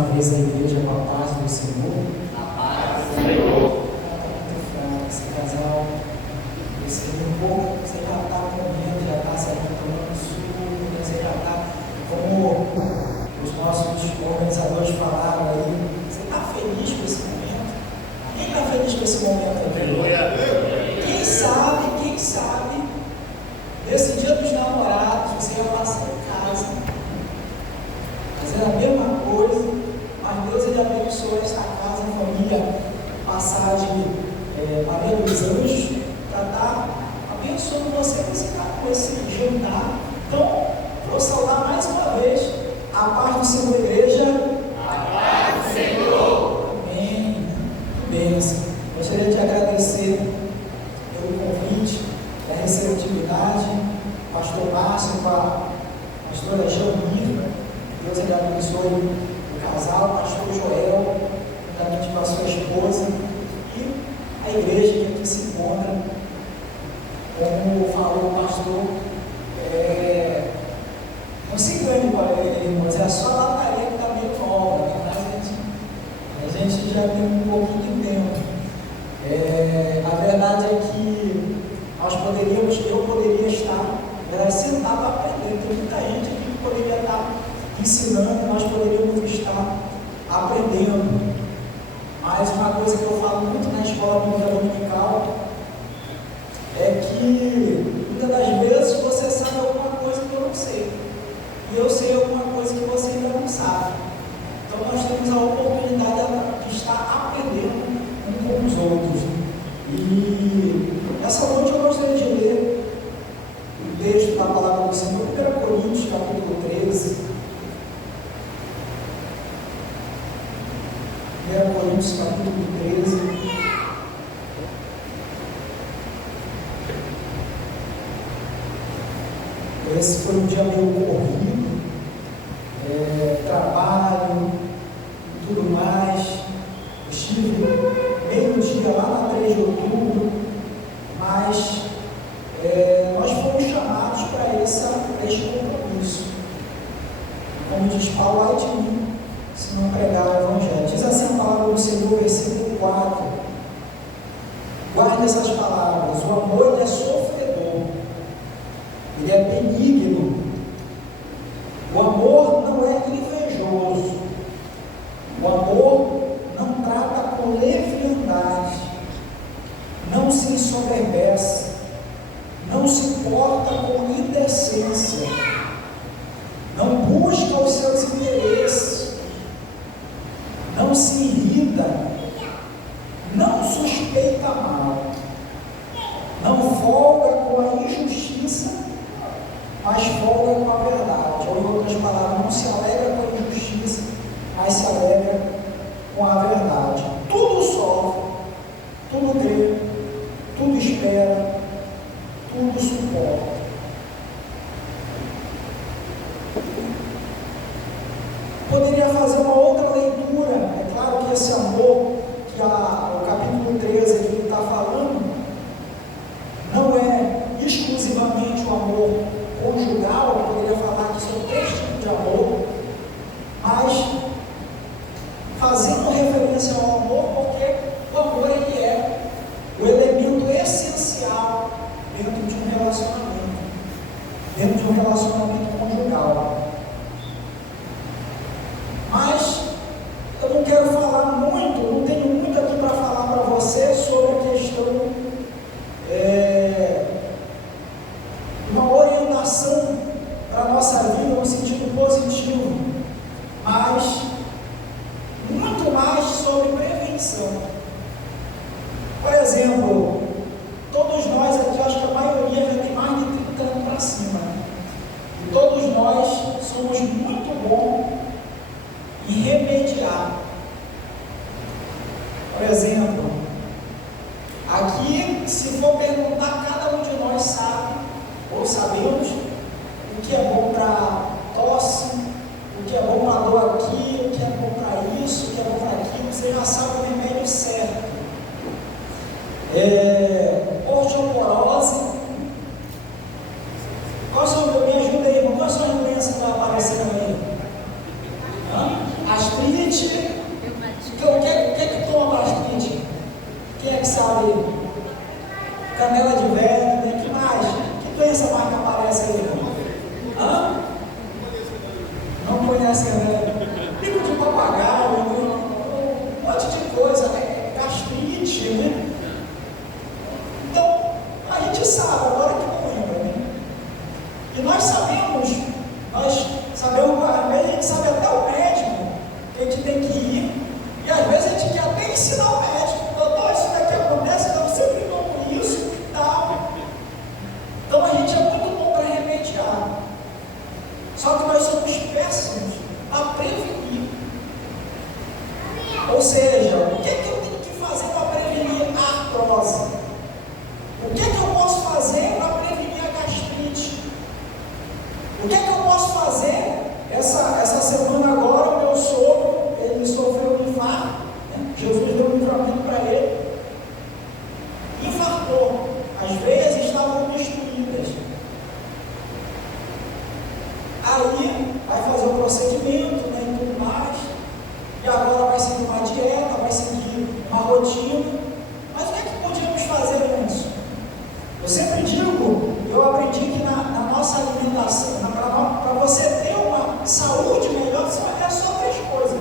uma vez a igreja com a paz do Senhor. A paz do Senhor. Esse casal, esse pouco, você já está comendo, já está se alimentando suco, você já está, como os nossos organizadores falaram aí, você está feliz com esse momento? Quem está feliz com esse momento aqui? Quem sabe, nesse dia dos namorados, você vai passar em casa, fazendo a mesma coisa, mas Deus ele abençoou esta casa, a família, passagem Maria dos Anjos, para estar abençoando você está com esse jantar. Então, vou saudar mais uma vez a paz do Senhor, igreja. A paz do Senhor. Amém. Bênção. Gostaria de agradecer pelo convite, a receptividade, pastor Márcio, com a pastora Jamir, Deus ele abençoe o casal, pastor Joel, juntamente com a sua esposa, e a igreja que aqui se encontra. Como falou o pastor, não se engane, irmãos, é só a lataria que está meio nova, né? Mas a gente já tem um pouquinho de tempo. A verdade é que eu poderia estar sentado aprendendo. Tem muita gente aqui que poderia estar ensinando, nós poderíamos estar aprendendo. Mas uma coisa que eu falo muito na escola dominical é que muitas das vezes você sabe alguma coisa que eu não sei, e eu sei alguma coisa que você ainda não sabe. Então nós temos a oportunidade de estar aprendendo uns com os outros. E essa noite eu gostaria de ler o texto da palavra do Senhor, 1 Coríntios, capítulo 13. 1 Coríntios, capítulo 13. Esse foi um dia meio corrido, trabalho e tudo mais. Eu estive meio-dia lá na 3 de outubro, mas nós fomos chamados para este compromisso. Como diz Paulo, ai de mim, se não pregar o Evangelho. Diz assim a palavra do Senhor, versículo 4. Guarde essas palavras: o amor ele é sofredor, ele é benigno, o amor não é invejoso, o amor não trata com leviandade, não se ensoberbece, não se porta com indecência, não busca os seus interesses, não se irrita, não suspeita mal, não folga com a injustiça, mas folga com a verdade. Ou em outras palavras, não se alegra com a injustiça, mas se alegra com a verdade. Tudo sofre, tudo crê, tudo espera, tudo suporta. Poderia fazer uma outra leitura. É claro que esse amor que o capítulo 13 aqui está falando não é exclusivamente o amor conjugal. Eu poderia falar que são 3 tipos de amor, mas fazendo referência ao amor, porque o amor ele é o elemento essencial dentro de um relacionamento conjugal. Mas eu não quero falar muito, não tenho muito aqui para falar para você sobre a questão uma orientação para a nossa vida no sentido positivo, mas muito mais sobre prevenção. Por exemplo, todos nós aqui, acho que a maioria já tem mais de 30 anos para cima, e todos nós somos muito bons em remediar. Por exemplo, aqui, se for perguntar, cada um de nós sabe, ou sabemos, o que é bom para tosse, o que é bom para dor aqui, o que é bom para isso, o que é bom para aquilo. Você já sabe o remédio certo. Osteoporose. Me ajuda aí, irmão. Quais são as doenças que estão aparecendo aí? Astrite. O que é que toma para astrite? Quem é que sabe? Canela de velho, né? Que mais? Que doença mais que aparece aí? Não conhece canela? Bico de papagaio, um monte de coisa, gastrite, né? Então, a gente sabe, agora que não lembra, né? E nós sabemos, a gente sabe até o médico que a gente tem que ir, e às vezes a gente quer até ensinar o médico, doutor, isso daqui acontece, eu sempre tomo isso e tal. Então a gente é muito bom para remediar, só que nós somos péssimos a prevenir. Ou seja, o que é que eu tenho que fazer para prevenir a artrose? O que é que eu posso fazer para prevenir a gastrite? O que é que eu posso fazer? Essa semana agora, o meu sogro, ele sofreu um infarto, né? Jesus deu um livramento para ele. Infartou. As veias estavam destruídas. Aí, vai fazer o procedimento, né, e tudo mais. E agora vai seguir uma dieta, vai seguir uma rotina. Mas o que é que podíamos fazer com isso? Eu sempre digo, eu aprendi que na nossa alimentação, para você ter uma saúde melhor, é só 3 coisas.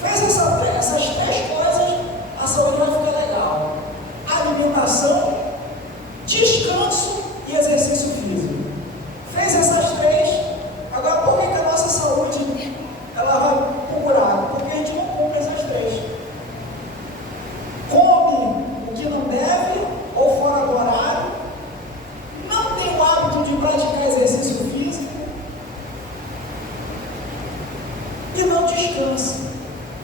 Fez essas 3 coisas, a saúde vai ficar legal. Alimentação, descanso e exercício físico. Fez essas 3, agora por que a nossa saúde ela vai pro buraco? Porque a gente não cumpre essas 3. Come o que não deve ou fora do horário, não tem o hábito de praticar exercício físico e não descansa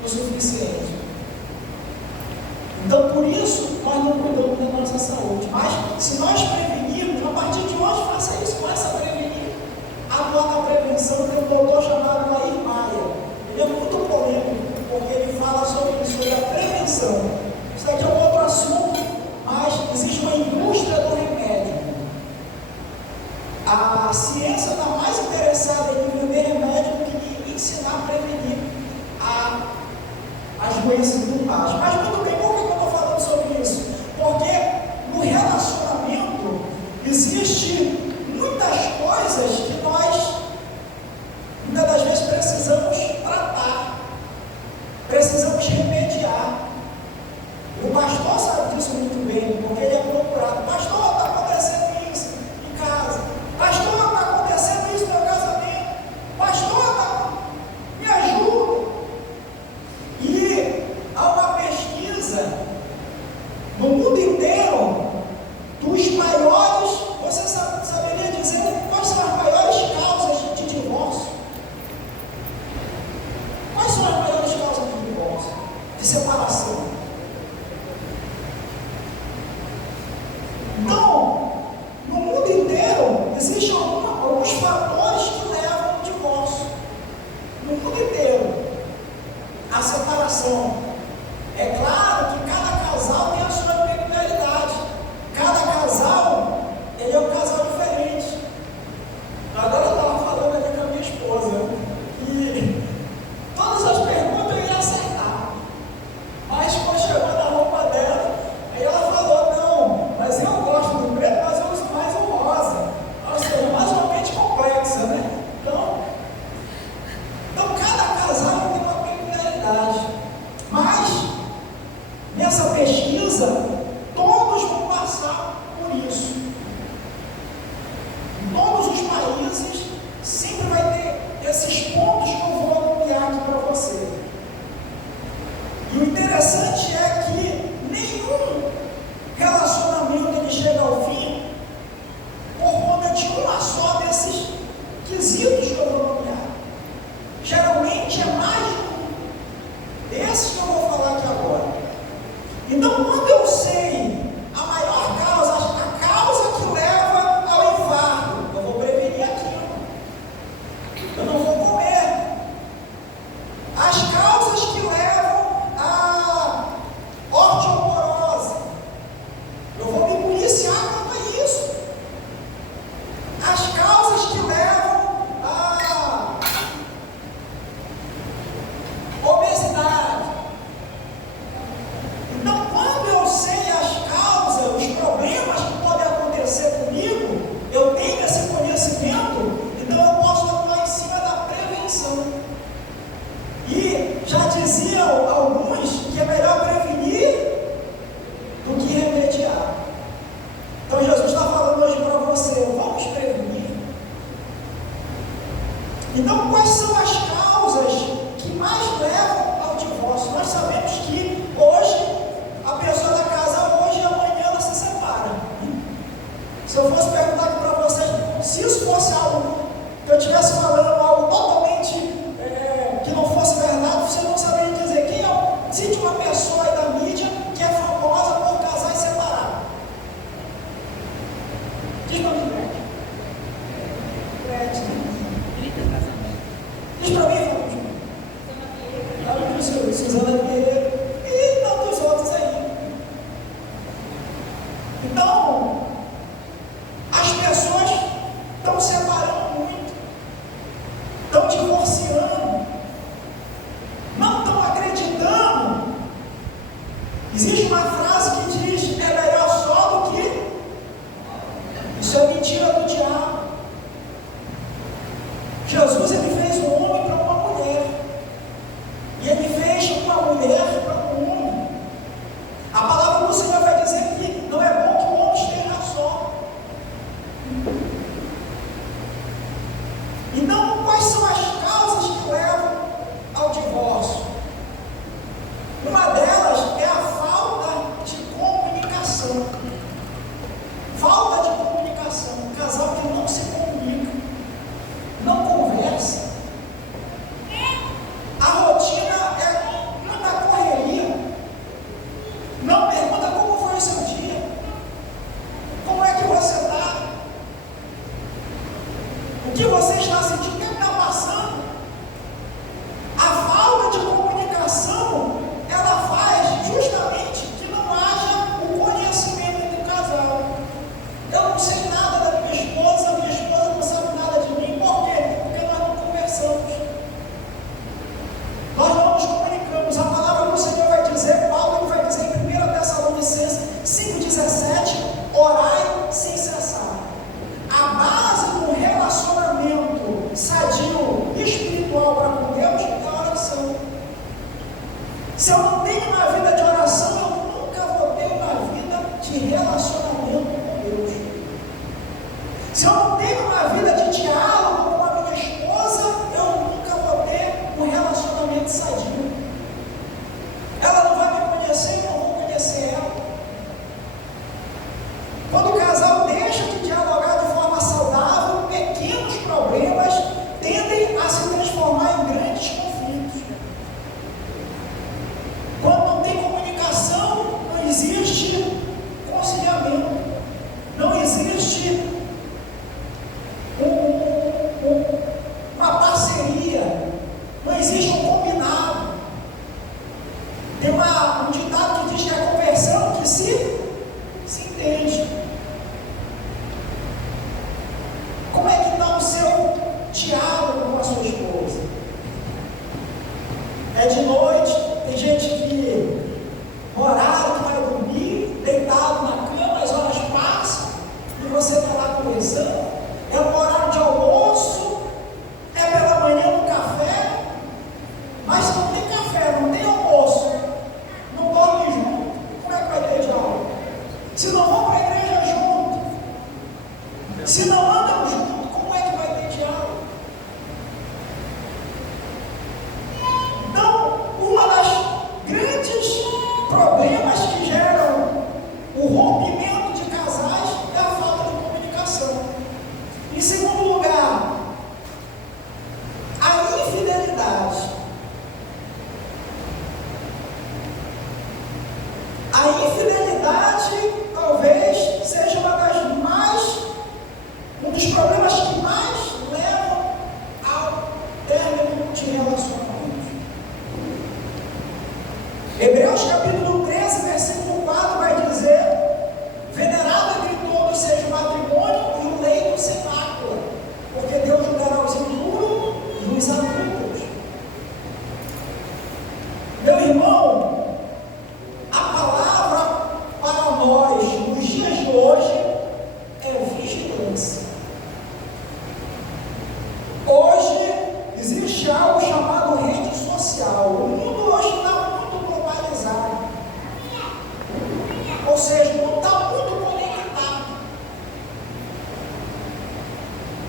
o suficiente. Então, por isso, nós não cuidamos da nossa saúde. Mas, se nós prevenirmos, a partir de hoje, faça isso, começa a prevenir. Atuar na prevenção. Tem um doutor chamado Lair Maia. Ele é muito polêmico, porque ele fala sobre isso, sobre a prevenção. Isso daqui é um outro assunto, mas existe uma indústria do remédio. A ciência está mais interessada em vender remédio do que em ensinar a prevenir as doenças mentais. Mas muito bem, por que eu estou falando sobre isso? Porque no relacionamento existe muitas coisas que nós muitas das vezes precisamos tratar, precisamos remediar. O pastor sabe disso muito bem, porque ele é procurado. Pastor, está acontecendo isso em casa. Pastor, está acontecendo isso no meu casamento. Pastor, me ajuda. E há uma pesquisa no mundo inteiro dos maiores, você saberia dizer quais são as maiores causas de divórcio? Quais são as maiores causas de divórcio? De separação? Então, no mundo inteiro, existem alguns fatores que levam ao divórcio. No mundo inteiro. A separação. É claro que cada casal tem a sua peculiaridade. Cada casal, ele é um casal diferente. Agora eu estava falando aqui com a minha esposa e todas as perguntas eu ia acertar. Mas quando chegou na roupa dela, aí ela falou, não, mas eu gosto do preto, mas eu uso mais o rosa. Ou seja, mais uma mente complexa, né? Então cada casal tem uma peculiaridade. Mas, nessa pesquisa, todos vão passar por isso. Em todos os países, sempre vai ter esses pontos que eu vou anunciar aqui para você. E o interessante é que nenhum relacionamento ele chega ao fim por conta de uma só desses quesitos que eu vou nomear. Geralmente é mais de um. Esses que eu vou falar aqui agora. Então, quando eu sei a maior causa, a causa que leva ao infarto, eu vou prevenir aquilo. Eu não vou comer. As causas que levam à osteoporose, eu vou me policiar quanto a isso. As causas que levam uma frase que diz: é melhor só do que. Isso é mentira do diabo. Jesus, ele fez um homem para uma mulher. E ele fez uma mulher para um homem. A palavra do Senhor vai dizer que não é bom que o homem esteja só. Então, quais são as causas que levam ao divórcio? Uma delas é a falta de comunicação. Falta de comunicação. Um casal que não se comunica, não conversa. A rotina é muita correria. Não pergunta como foi o seu dia. Como é que você está? O que você está sentindo? O que está passando? A falta de comunicação, ela faz justamente que não haja o conhecimento entre o casal. Eu não sei nada da minha esposa não sabe nada de mim. Por quê? Porque nós não conversamos. Nós não nos comunicamos. A palavra do Senhor vai dizer, Paulo vai dizer em 1 Tessalonicenses 5,17: orai sem cessar. A base do relacionamento sadio espiritual para com Deus é a oração. Se eu não tenho uma vida de oração, eu nunca vou ter uma vida de relacionamento com Deus. Se eu não tenho uma vida de diálogo com a minha esposa, eu nunca vou ter um relacionamento sadio. Ela não vai me conhecer, eu não vou conhecer ela. Quando o casal deixa de dialogar de forma saudável, pequenos problemas tendem a se transformar em grandes conflitos. Quando não tem comunicação, não existe conciliamento, não existe uma parceria, não existe um combinado. Tem um ditado que diz que a conversão que se entende. Como é que está o seu diálogo com a sua esposa? É de noite, tem gente que no horário que vai dormir, deitado na cama, as horas passam e você está lá conversando. É um horário de almoço, é pela manhã no café, mas se não tem café, não tem almoço, não dorme junto, como é que vai ter diálogo? Se não vão para a igreja junto, se não andam junto, como é que vai ter diálogo? Então, uma das grandes problemas que geram o rompimento de casais é a falta de comunicação. Em segundo lugar, a infidelidade. A infidelidade talvez seja um dos problemas que mais levam ao término de relacionamento. Hebreus capítulo 13, versículo 4 vai dizer: venerado entre todos seja o matrimônio e o leito sem mácula, porque Deus julgará os impuros e os adúlteros. Meu irmão, a palavra para nós nos dias de hoje é vigilância. Hoje existe algo chamado rede social. O mundo hoje está muito globalizado. Ou seja, não está muito conectado.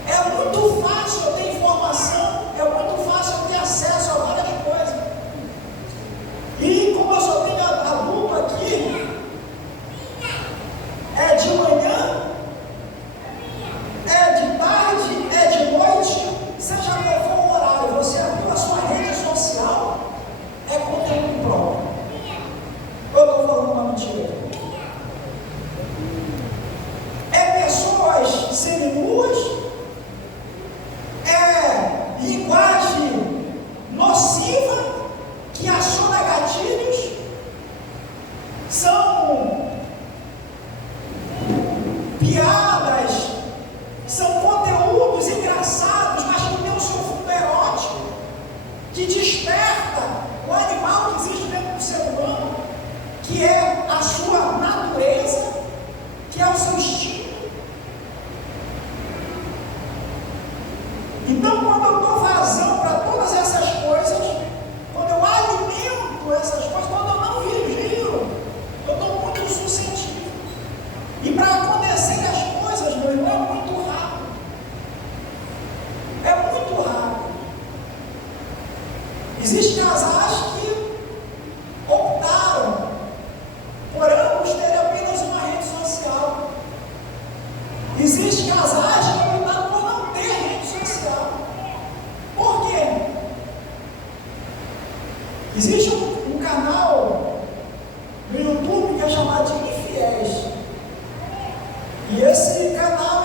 É muito fácil eu ter informação, é muito fácil eu ter acesso a várias coisas. E como eu só tenho adulto aqui, é de manhã, é de tarde, é de noite, seja qual for o horário, você abriu a sua rede social, é conteúdo próprio. Eu estou falando uma mentira. É pessoas seminuas, é linguagem nociva que aciona gatilhos, são piadas, são conteúdos engraçados, mas que tem o seu fundo erótico, que desperta o animal que existe dentro do ser humano. que é a sua natureza, que é o seu instinto. Então, quando eu dou vazão para todas essas coisas, quando eu alimento essas coisas, quando eu não vigio, eu estou muito suscetível. E para acontecer as coisas, meu irmão, é muito rápido. É muito rápido. Existem casais que optaram por ambos terem apenas uma rede social. Existem casais que optaram por não ter rede social. Por quê? Existe um canal no YouTube que é chamado de Infiéis. E esse canal,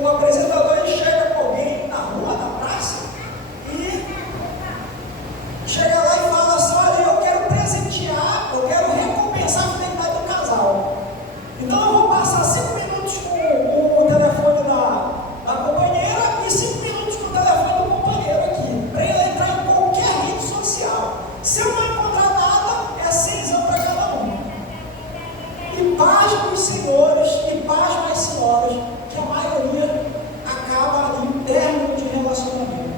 o apresentador, ele chega com alguém na rua, na praça, e chega lá e fala assim: olha, eu quero presentear, eu quero recompensar a fidelidade do casal. Então eu vou passar 5 minutos com o telefone da companheira e 5 minutos com o telefone do companheiro aqui, para ele entrar em qualquer rede social. Se eu não encontrar nada, é 6 anos para cada um. E paz dos senhores e paz das senhoras, que a maioria acaba em término de relacionamento.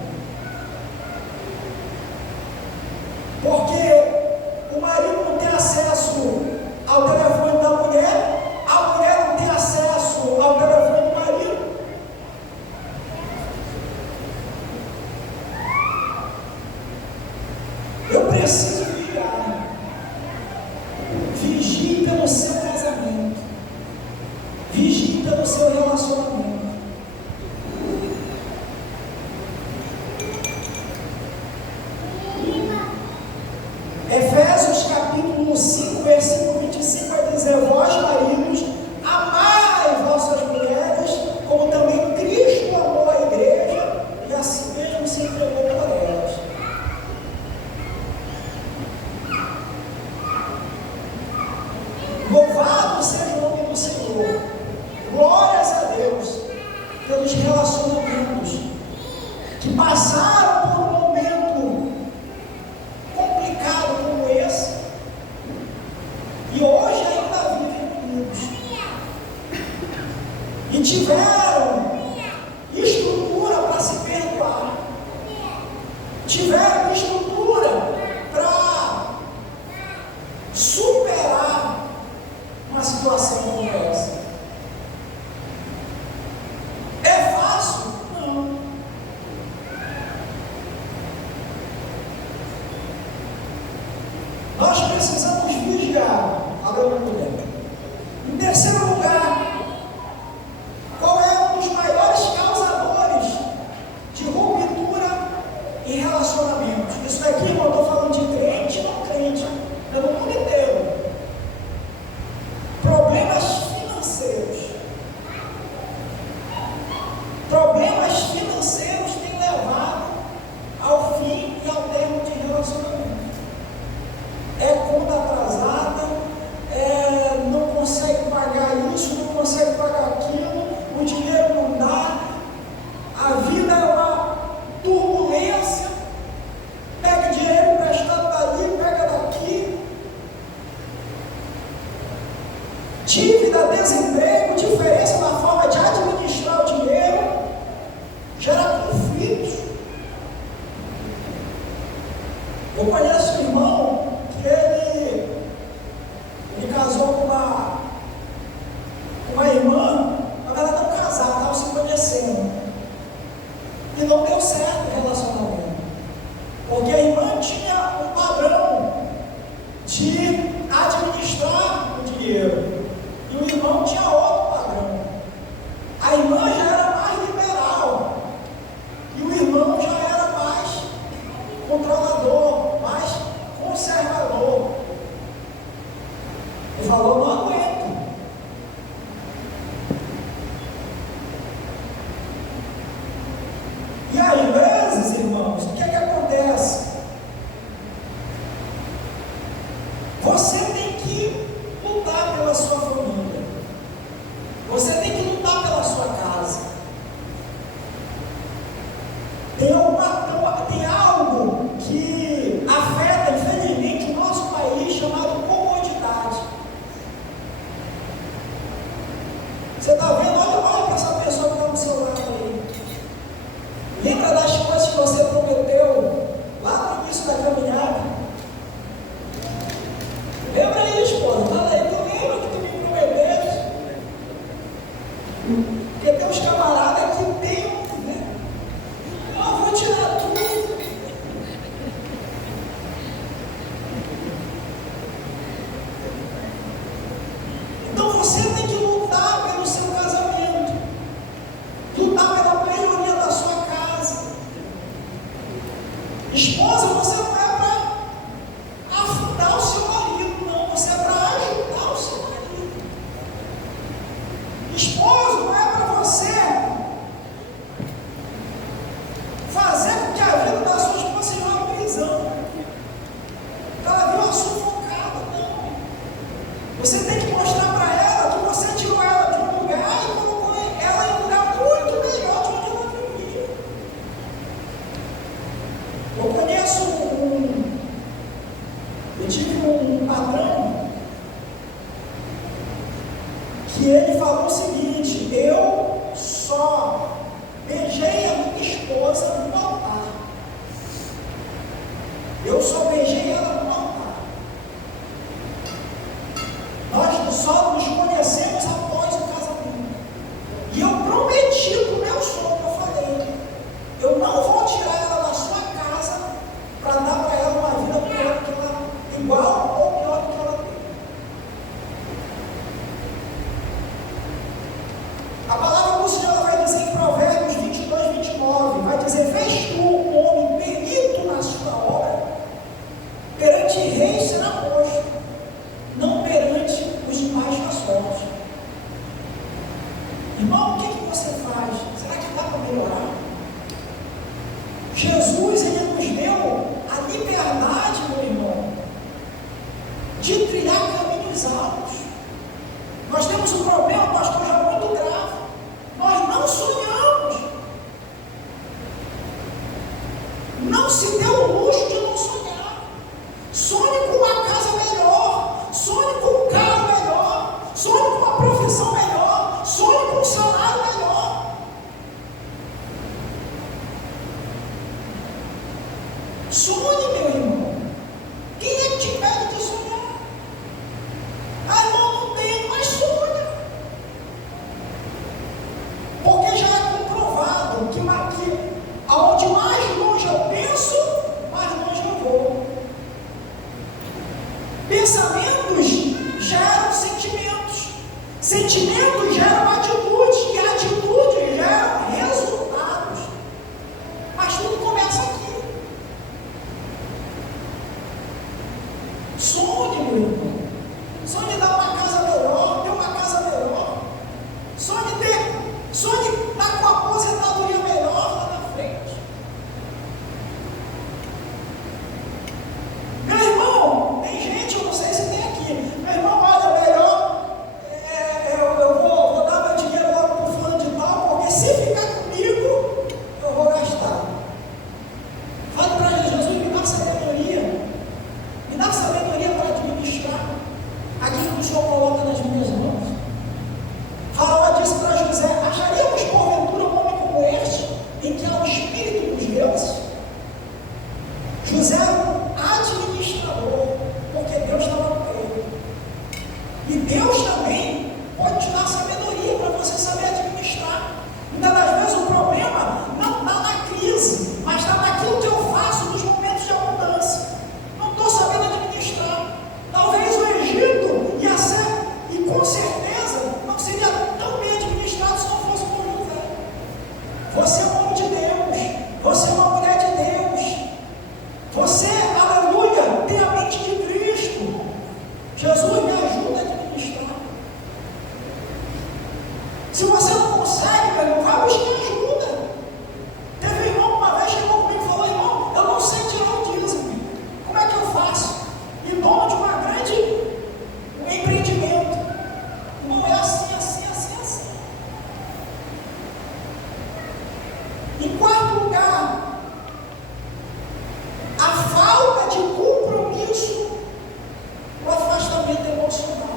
Porque o marido não tem acesso ao telefone da mulher, a mulher não tem acesso ao telefone do marido. Eu preciso vigiar. Vigie pelo seu casamento. Vigie pelo seu relacionamento. Efésios capítulo 5, versículo 25 vai dizer: vós maridos, amai vossas mulheres, como também Cristo amou a igreja e assim mesmo se entregou por elas. Louvado seja o nome do Senhor. Glórias a Deus pelos relacionamentos que passaram por um momento complicado como esse e hoje ainda vivem unidos e tiveram estrutura para se perdoar, tiveram estrutura para superar uma situação como essa. É fácil? Não. Nós precisamos vigiar. Aleluia. Em terceiro lugar, qual é um dos maiores causadores de ruptura em relacionamentos? Isso daqui, irmão, eu estou falando de crente e não crente, é no mundo inteiro. Problemas financeiros. Problemas financeiros têm levado ao fim e ao termo de relacionamento. É conta atrasada, não consegue pagar isso, não consegue pagar aquilo, o dinheiro não dá, a vida é uma turbulência, pega dinheiro emprestado dali, pega daqui, dívida, desemprego, diferença na forma de administrar o dinheiro, gera conflitos. Eu conheço um irmão que ele casou com uma irmã, mas ela não casada, estavam se conhecendo. E não deu certo o relacionamento. Porque a irmã tinha um padrão de administrar o dinheiro. E o irmão tinha outro padrão. A irmã já era mais liberal. E o irmão já era mais controlador, mais conservador. Ele falou: não aguento. E às vezes, irmãos, o que é que acontece? Você tem que lutar pela sua família. Você tem que lutar pela sua casa. Tem algo que afeta, infelizmente, o nosso país, chamado patrão, que ele falou o seguinte: eu só beijei a minha esposa no altar. Eu só beijei ela no altar. Nós só nos conhecemos após o casamento. E eu prometi para o meu sogro, eu falei: eu não vou tirar ela da sua casa para dar para ela uma vida pior que ela, igual ou pior do que ela tem. A palavra do Senhor vai dizer em Provérbios 22, 29, vai dizer: vês tu um homem perito na sua obra, perante reis será posto, não perante os mais raçosos. Irmão, o que você faz? Será que dá para melhorar? Jesus, ele nos deu a liberdade, meu irmão, de trilhar caminhos altos. Nós temos um problema, pastor, já muito grave. Nós não sonhamos. Não se deu o luxo de não sonhar. Sonhe com uma casa melhor, sonhe com um carro melhor, sonhe com uma profissão melhor, sonhe com um salário melhor. Sonhe, meu irmão. Quem é que te pede de sonhar? Ah, irmão, não tem, mas sonha. Porque já é comprovado que aonde mais longe eu penso, mais longe eu vou. Pensamentos geram sentimentos. Sentimentos geram atitudes. E atitudes geram resultados. Mas tudo começa aqui. Sonhe, meu irmão. Sonhe dar uma casa melhor, ter uma casa melhor. Sonhe estar com a aposentadoria melhor lá na frente. Meu irmão, tem gente, eu não sei se tem aqui. Meu irmão, olha, melhor eu vou dar meu dinheiro logo para o fulano de tal, porque se ficar comigo, eu vou gastar. Fale para Jesus: me dá sabedoria. Me dá sabedoria para administrar aquilo que o Senhor coloca nas minhas mãos. Faraó disse para José: acharíamos porventura um homem como este, em que há o espírito dos deuses? José era um administrador, porque Deus estava com ele. E Deus também pode te dar sabedoria para você saber administrar. Muitas das vezes o problema não está na crise, mas está naquilo que eu faço nos momentos de abundância. Não estou sabendo administrar. Talvez o Egito ia ser, e com certeza não seria tão bem administrado se não fosse por José. Você é um homem de Deus, você é uma mulher de Deus, você, aleluia, tem a mente de Cristo. Jesus me ajuda a administrar. Se você não consegue, meu irmão, vai buscar ajuda. Teve um irmão uma vez chegou comigo e falou: irmão, eu não sei tirar o dízimo. Como é que eu faço? E dono de uma grande empreendimento. Irmão, é assim, assim, assim, assim. Em quarto lugar, a falta de compromisso, o afastamento emocional.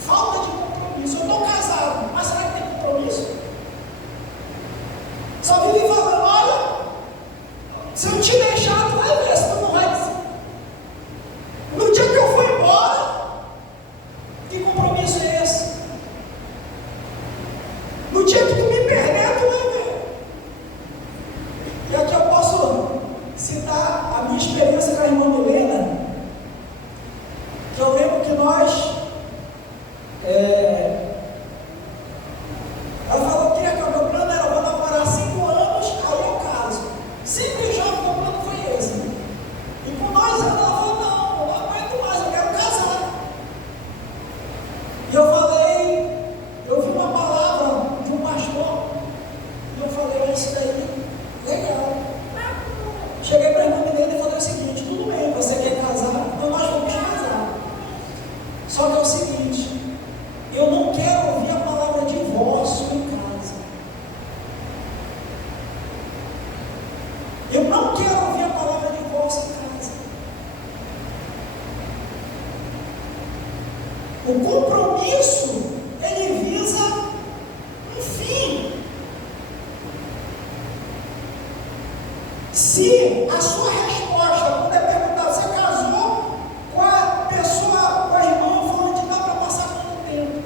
Falta de compromisso. Eu estou casado, mas será que tem compromisso? Só vive falando: olha, se eu te deixar, tu vai ver se tu não vai dizer. No dia que eu for embora, que compromisso é esse? No dia que tu me perder, tu vai ver. E aqui eu posso citar a minha experiência com a irmã Milena, que eu lembro que nós, ela falou que o meu plano era: eu vou namorar 5 anos, aí eu caso. Sempre já o meu plano foi esse. E com 2 anos ela falou: não aguento mais, eu quero casar. E eu falei, eu vi uma palavra de um pastor, e eu falei: é isso daí, legal. Cheguei para a irmã Milena e falei o seguinte: tudo bem, você O compromisso, ele visa um fim. Se a sua resposta, quando é perguntar, você casou com a pessoa, com a irmã, falando que dá para passar quanto tempo?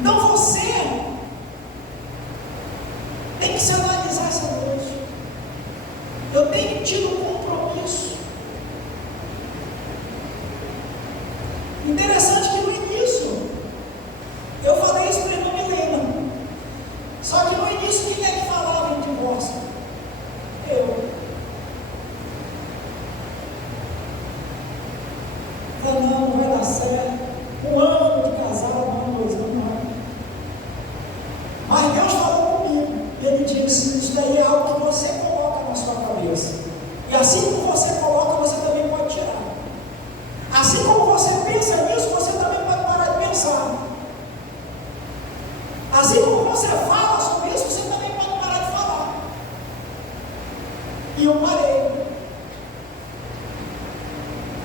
Então você tem que se analisar essa noite. Eu tenho tido um compromisso. Interessante que no início, eu falei isso para a irmã Milena. Só que no início, quem é que falava em divórcio? Eu. Falei, não vai dar certo. 1 ano de casado, 1 ano, 2 anos, não. Mas Deus falou comigo. E Ele disse, isso daí é algo que você coloca na sua cabeça. E assim como você coloca, você também pode tirar. Assim como você pensa nisso, você também pode parar de pensar. Assim como você fala sobre isso, você também pode parar de falar. E eu parei.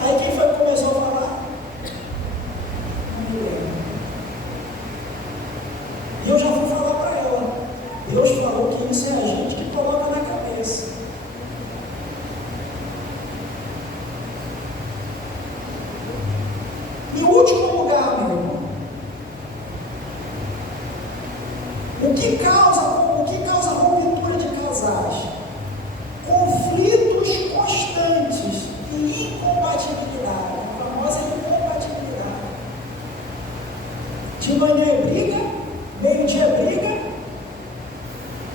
Aí quem foi que começou a falar? A Milena. E eu já fui falar para ela. Deus falou que isso é a gente que coloca na cabeça. Em último lugar, meu irmão, o que causa ruptura de casais? Conflitos constantes e incompatibilidade. A famosa incompatibilidade. De manhã é briga, meio-dia é briga,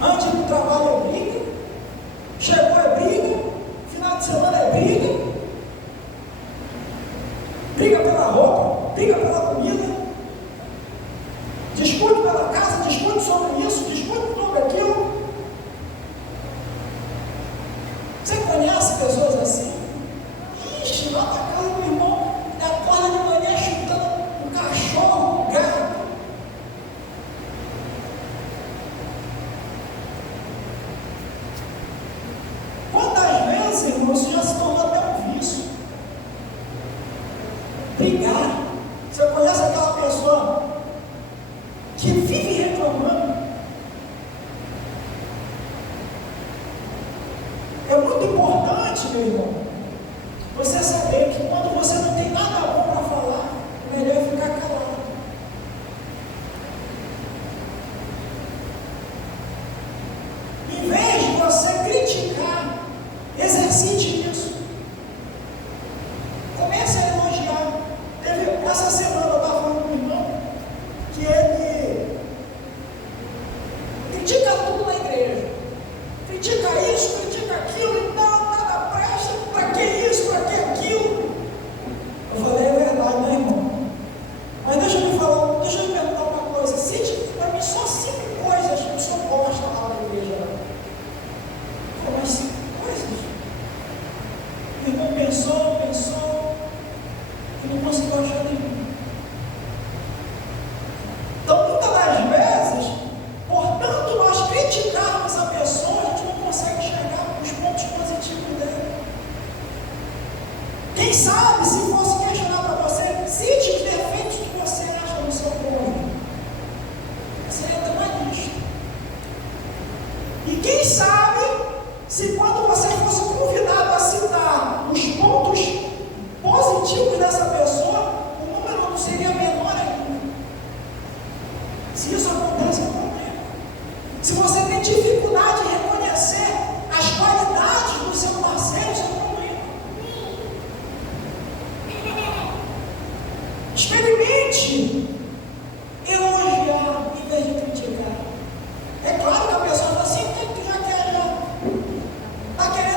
antes do trabalho é briga, chegou é briga, final de semana é briga. Briga pela roupa, briga pela comida, discute pela casa, discute sobre isso, discute sobre aquilo. Você conhece pessoas assim? Ixi, lá na casa do irmão, acorda de manhã chutando um cachorro, um gato. Quantas vezes, irmão, isso já se tornou até um vício? Brigar. Você conhece aquela pessoa que vive reclamando? É muito importante, meu irmão, você saber que quando você não tem nada bom para falar, é melhor ficar calado. Em vez de você criticar, exercite isso. Comece a elogiar. Essa semana eu estava falando com um irmão que ele critica tudo na igreja. Critica isso, critica aquilo, e nada presta, para que isso, para que aquilo. Eu falei, é verdade, né, irmão? Mas deixa eu me perguntar uma coisa. Cite para mim só 5 coisas que o senhor gosta lá na igreja. Falei, mas 5 coisas? O irmão pensou, e não conseguiu achar nenhum. Então, muitas das vezes, portanto, nós criticarmos a pessoa, a gente não consegue enxergar os pontos positivos dela. Quem sabe, se fosse questionar para você, cite os defeitos que você acha no seu cônjuge. Seria até uma lista. E quem sabe, se quando você fosse convidado a citar os pontos positivos dessa pessoa, o número não seria menor ainda. Se isso acontece, é um problema. Se você tem dificuldade em reconhecer as qualidades do seu parceiro, isso é um problema. Experimente elogiar em vez de criticar. É claro que a pessoa fala assim, o que tu já quer já? Está querendo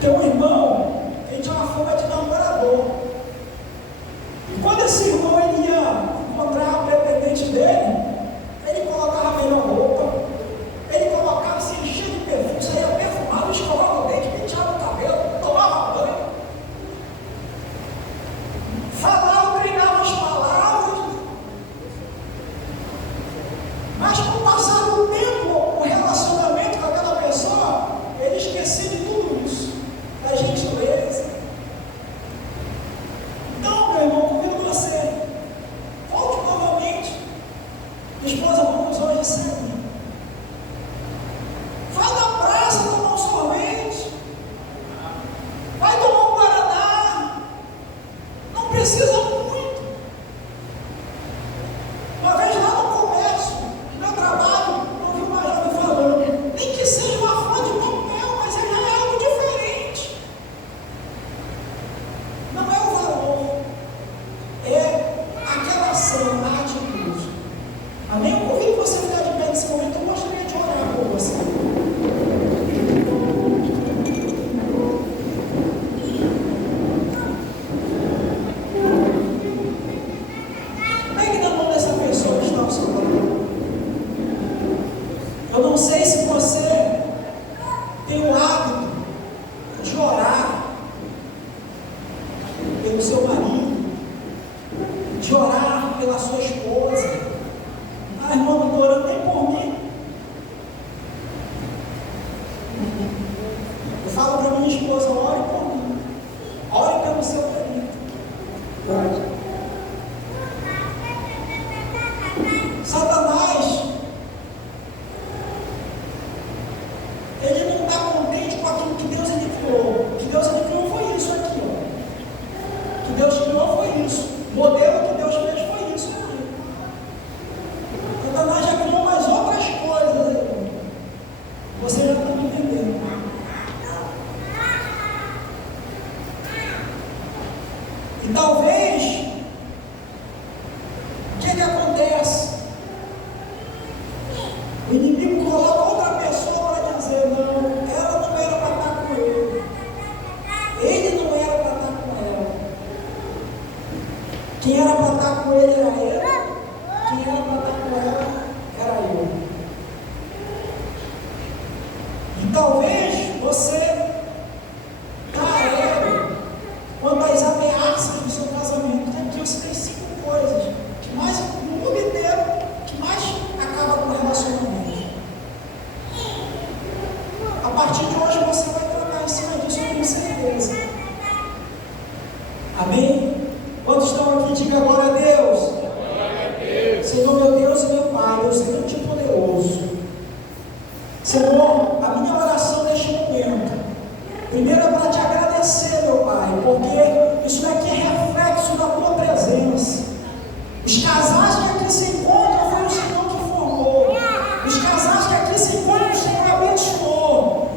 Tem um irmão que tinha uma fama de namorador. E quando esse irmão ele ia encontrar o pretendente dele, ele colocava a melhor roupa, ele colocava, se enchia de perfume, saía perfumado, escovava o dente, penteava o cabelo, tomava banho, falava, treinava as palavras. Mas com o passar do tempo, o relacionamento com aquela pessoa, ele esquecia de tudo isso, da gentileza. Então, meu irmão, convido você, volte novamente. Esposa, vamos hoje sair. Vai na praça tomar um sorvete. Vai tomar um guaraná. Não precisa muito. Uma vez lá no comércio, no meu trabalho, eu vi uma jovem falando, nem que seja uma folha de papel, mas é algo diferente. Não é o valor, é aquela ação, a atitude. Amém? Eu convido você a ficar de pé nesse momento, eu gostaria de orar por você. Pegue na mão dessa pessoa que está ao seu lado. Eu não sei se você tem o hábito de orar pelo seu marido, de orar pela sua esposa. Ah, irmão, não estou orando nem por mim. Eu falo para minha esposa, ore por mim. Ore pelo seu marido. Satanás, ele não está contente com aquilo que Deus ele criou. O que Deus ele criou foi isso aqui, ó. O que Deus criou foi isso. O modelo que Deus fez foi isso aqui. Satanás já criou mais outras coisas, irmão. Você já está me entendendo. E talvez, o que acontece? O inimigo coloca outra pessoa para dizer, não, ela não era para estar com ele. Ele não era para estar com ela. Quem era para estar com ele era ele. Quem era para estar com ela era eu. E talvez você carregue quanto às ameaças do seu casamento. Aqui você tem 5 coisas que mais no mundo inteiro, que mais acaba com o relacionamento. A partir de hoje você vai trabalhar em cima disso, eu tenho certeza. Amém? Quantos estão aqui? Diga glória a Deus. Senhor, meu Deus e meu Pai, Deus grande e poderoso. Senhor, a minha oração neste momento, primeiro é para te agradecer, meu Pai, porque isso daqui é reflexo da tua presença. Os casais que aqui se encontram foi o Senhor que formou. Os casais que aqui se encontram, o Senhor abençoou.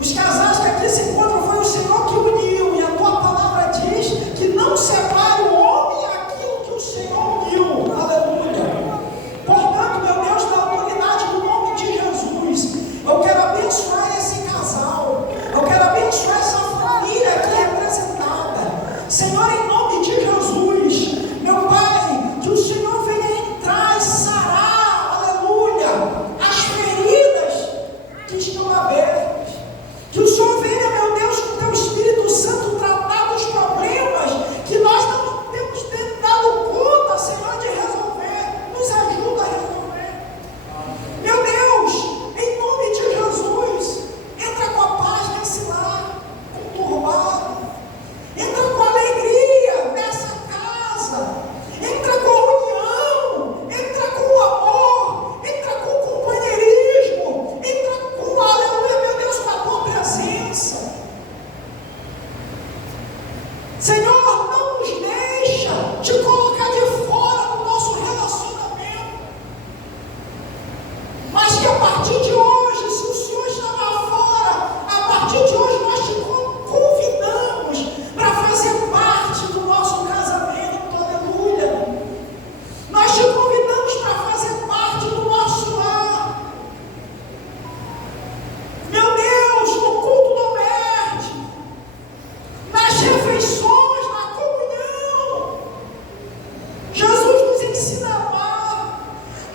Os casais que aqui se encontram foi o Senhor que uniu. E a tua palavra diz que não separe o homem aquilo que o Senhor uniu. Aleluia. Portanto, meu Deus, na autoridade do nome de Jesus, eu quero abençoar esse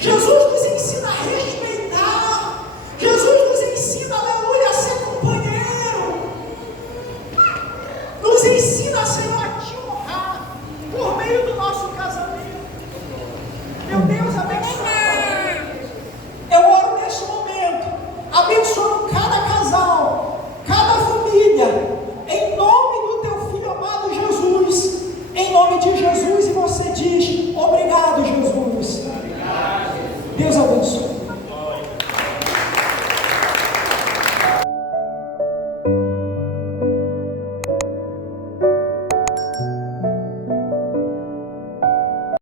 Jesus nos ensina a respeitar. Jesus nos ensina, aleluia, a ser companheiro. Nos ensina, Senhor, a te honrar por meio do nosso casamento. Meu Deus, abençoe. Eu oro neste momento, abençoando cada casal, cada família, em nome do teu Filho amado Jesus, em nome de Jesus. E você diz: obrigado, Jesus. Deus abençoe.